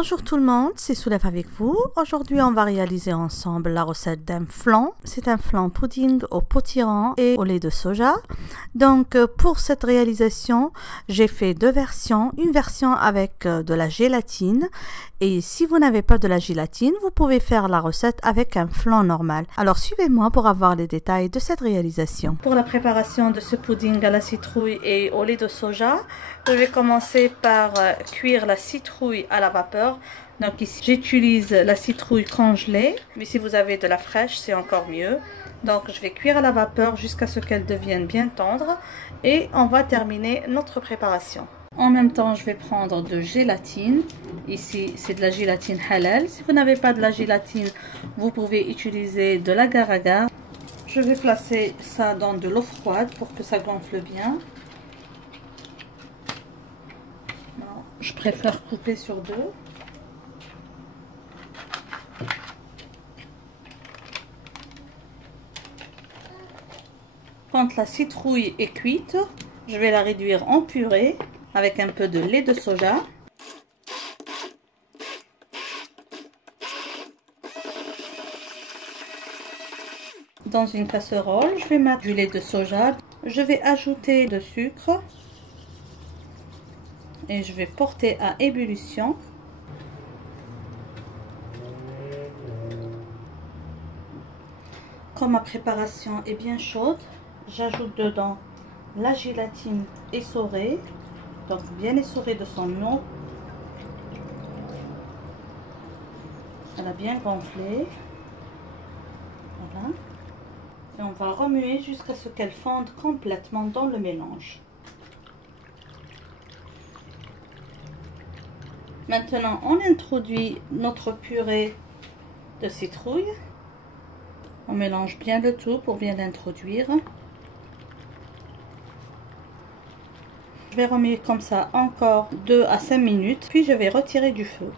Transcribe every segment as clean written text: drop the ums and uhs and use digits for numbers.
Bonjour tout le monde, c'est Soulève avec vous. Aujourd'hui, on va réaliser ensemble la recette d'un flan. C'est un flan pudding au potiron et au lait de soja. Donc, pour cette réalisation, j'ai fait deux versions. Une version avec de la gélatine. Et si vous n'avez pas de la gélatine, vous pouvez faire la recette avec un flan normal. Alors, suivez-moi pour avoir les détails de cette réalisation. Pour la préparation de ce pudding à la citrouille et au lait de soja, je vais commencer par cuire la citrouille à la vapeur. Donc ici, j'utilise la citrouille congelée, mais si vous avez de la fraîche, c'est encore mieux. Donc je vais cuire à la vapeur jusqu'à ce qu'elle devienne bien tendre et on va terminer notre préparation. En même temps, je vais prendre de gélatine. Ici, c'est de la gélatine halal. Si vous n'avez pas de la gélatine, vous pouvez utiliser de l'agar-agar. Je vais placer ça dans de l'eau froide pour que ça gonfle bien. Je préfère couper sur deux. Quand la citrouille est cuite, je vais la réduire en purée avec un peu de lait de soja. Dans une casserole, je vais mettre du lait de soja. Je vais ajouter du sucre. Et je vais porter à ébullition. Quand ma préparation est bien chaude, j'ajoute dedans la gélatine essorée, donc bien essorée de son eau. Elle a bien gonflé. Voilà. Et on va remuer jusqu'à ce qu'elle fonde complètement dans le mélange. Maintenant, on introduit notre purée de citrouille. On mélange bien le tout pour bien l'introduire. Je vais remuer comme ça encore 2 à 5 minutes, puis je vais retirer du feu.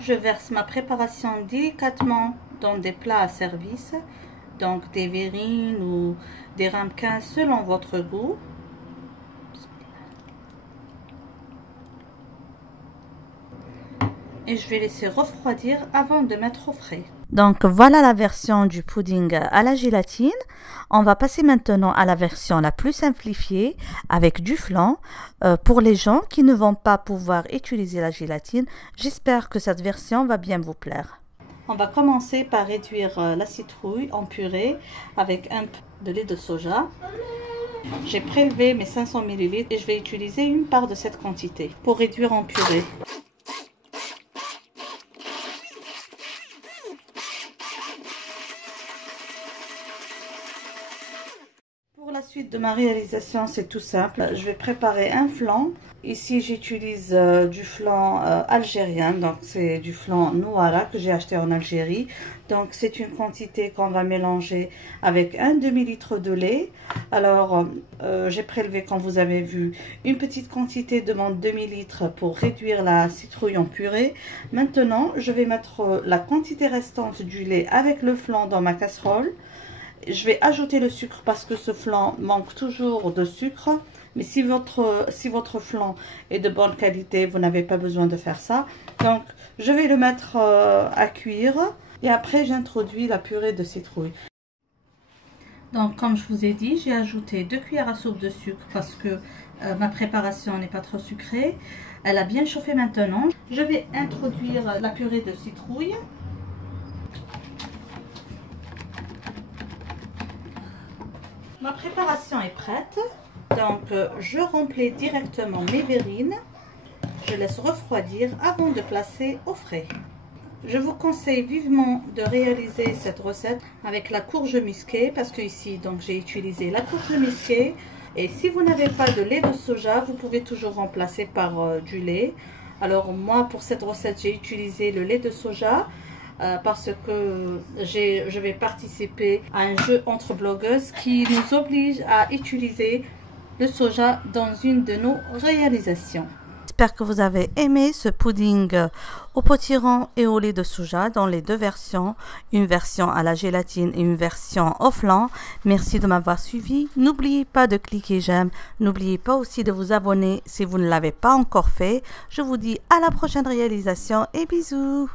Je verse ma préparation délicatement dans des plats à service, donc des verrines ou des ramequins selon votre goût. Et je vais laisser refroidir avant de mettre au frais. Donc voilà la version du pudding à la gélatine. On va passer maintenant à la version la plus simplifiée avec du flan. Pour les gens qui ne vont pas pouvoir utiliser la gélatine, j'espère que cette version va bien vous plaire. On va commencer par réduire la citrouille en purée avec un peu de lait de soja. J'ai prélevé mes 500 ml et je vais utiliser une part de cette quantité pour réduire en purée. Pour la suite de ma réalisation, c'est tout simple. Je vais préparer un flan. Ici, j'utilise du flan algérien. Donc, c'est du flan Nouara que j'ai acheté en Algérie. Donc, c'est une quantité qu'on va mélanger avec un demi-litre de lait. Alors, j'ai prélevé, comme vous avez vu, une petite quantité de mon demi-litre pour réduire la citrouille en purée. Maintenant, je vais mettre la quantité restante du lait avec le flan dans ma casserole. Je vais ajouter le sucre parce que ce flan manque toujours de sucre. Mais si votre flan est de bonne qualité, vous n'avez pas besoin de faire ça. Donc, je vais le mettre à cuire. Et après, j'introduis la purée de citrouille. Donc, comme je vous ai dit, j'ai ajouté 2 cuillères à soupe de sucre parce que ma préparation n'est pas trop sucrée. Elle a bien chauffé maintenant. Je vais introduire la purée de citrouille. Ma préparation est prête, donc je remplis directement mes verrines. Je laisse refroidir avant de placer au frais. Je vous conseille vivement de réaliser cette recette avec la courge musquée parce que ici donc j'ai utilisé la courge musquée. Et si vous n'avez pas de lait de soja, vous pouvez toujours remplacer par du lait. Alors moi pour cette recette j'ai utilisé le lait de soja. Parce que je vais participer à un jeu entre blogueuses qui nous oblige à utiliser le soja dans une de nos réalisations. J'espère que vous avez aimé ce pudding au potiron et au lait de soja dans les deux versions, une version à la gélatine et une version au flan. Merci de m'avoir suivi. N'oubliez pas de cliquer j'aime. N'oubliez pas aussi de vous abonner si vous ne l'avez pas encore fait. Je vous dis à la prochaine réalisation et bisous.